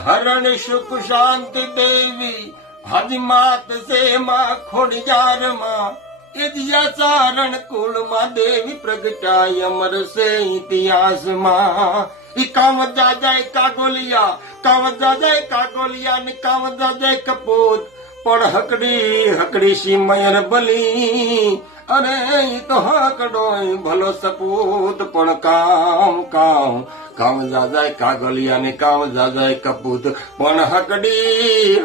હરણ સુખ શાંતિ દેવી હજમાત સે માં ખોડિયાર માં ચારણ કુળ માં દેવી પ્રગટાય અમર સે ઇતિહાસમાં ઈ કામજા જાય કાગોલિયા ને કામજા જાય કપૂત પણ હકડી સી મયર બલી અરે ઈ તો હકડો ભલો સપૂત પણ કામ જાય કાગલિયા ને કામ જાય કપૂત પણ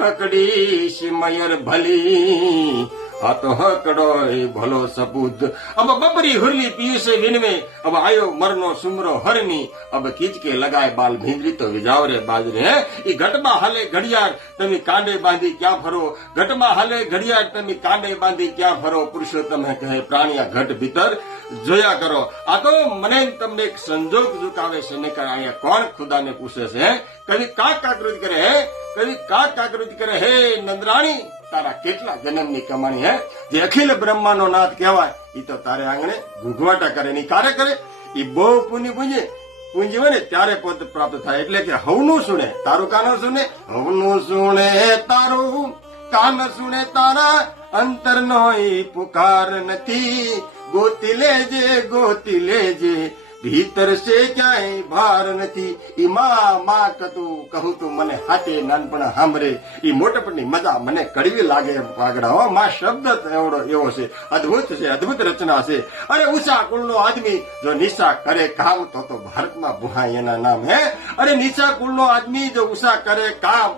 હકડી સી મયર ભલી આ તો હકડો ભલો સપૂત अब बबरी हुरली पीसे विनवे अब आयो मरनो सुमरो हरनी अब खींच के लगाए बाल भींदरी तो विजावरे बाजरे है ई घटमा हाले घड़ियार तमी कांडे बांधी क्या फरो घटमा हाले घड़ियार तमी कांडे बांधी क्या फरो पुरुषोत्तम है कहे प्राणिया घट भीतर જોયા કરો આ તો મને તમને એક સંજોગ ઝુકાવે છે ને કે અહીંયા કોણ ખુદાને પૂછે છે કવિ કાકૃતિ કરે હે કવિ કાકૃતિ કરે હે નંદરાણી તારા કેટલા જન્મની કમાણી હે જે અખિલ બ્રહ્માનો નાથ કહેવાય ઈ તો તારે આંગણે ઘૂઘવાટા કરે ની કાર્ય કરે ઈ બહુ પૂંજી હોય ને ત્યારે પોત પ્રાપ્ત થાય એટલે કે હવનું સુણે તારું કાનો સુણે હવનું સુણે તારું કાન સુણે તારા અંતરનો ઈ પુકાર નથી ગોતી લેજે ભીતર સે ક્યાંય ભાર નથી ઈ માં કતું કહું તું મને હાથે નાનપણ સાંભળે ઈ મોટપણની મજા મને કડવી લાગે પાગડા હો માં શબ્દ એવો છે અદ્ભુત રચના છે અરે ઉષા કુળનો આદમી જો નિશા કરે કામ તો ભારતમાં ભુહાય એના નામ હે અરે નિશા કુળનો આદમી જો ઉષા કરે કામ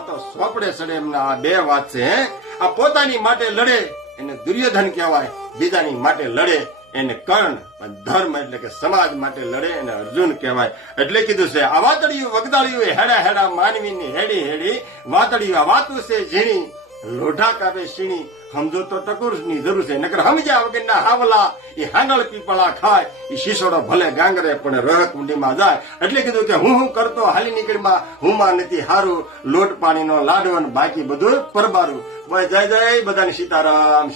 તો સોપડે સડે એમના આ બે વાત છે હે આ પોતાની માટે લડે એને દુર્યોધન કહેવાય બીજાની માટે લડે એને કર્ણ ધર્મ એટલે કે સમાજ માટે લડે એને અર્જુન કહેવાય એટલે કીધું છે આ વાતડિયું વગદાળિયું હેડા માનવીની હેડી વાતડિયું આ વાતું છે ઝીણી લોઢા કાપે સીણી સમજો તો ટકોરની જરૂર છે નકર સમજ્યા વગરના હાવલા એ હાંગળ પીપળા ખાય એ શીશોડો ભલે ગાંગરે પણ રહ કુંડીમાં જાય એટલે કીધું કે હું કરતો હાલી નીકળમાં હુંમાં નથી હારું લોટ પાણીનો લાડવન બાકી બધું પરબારું જય બધાને સીતારામ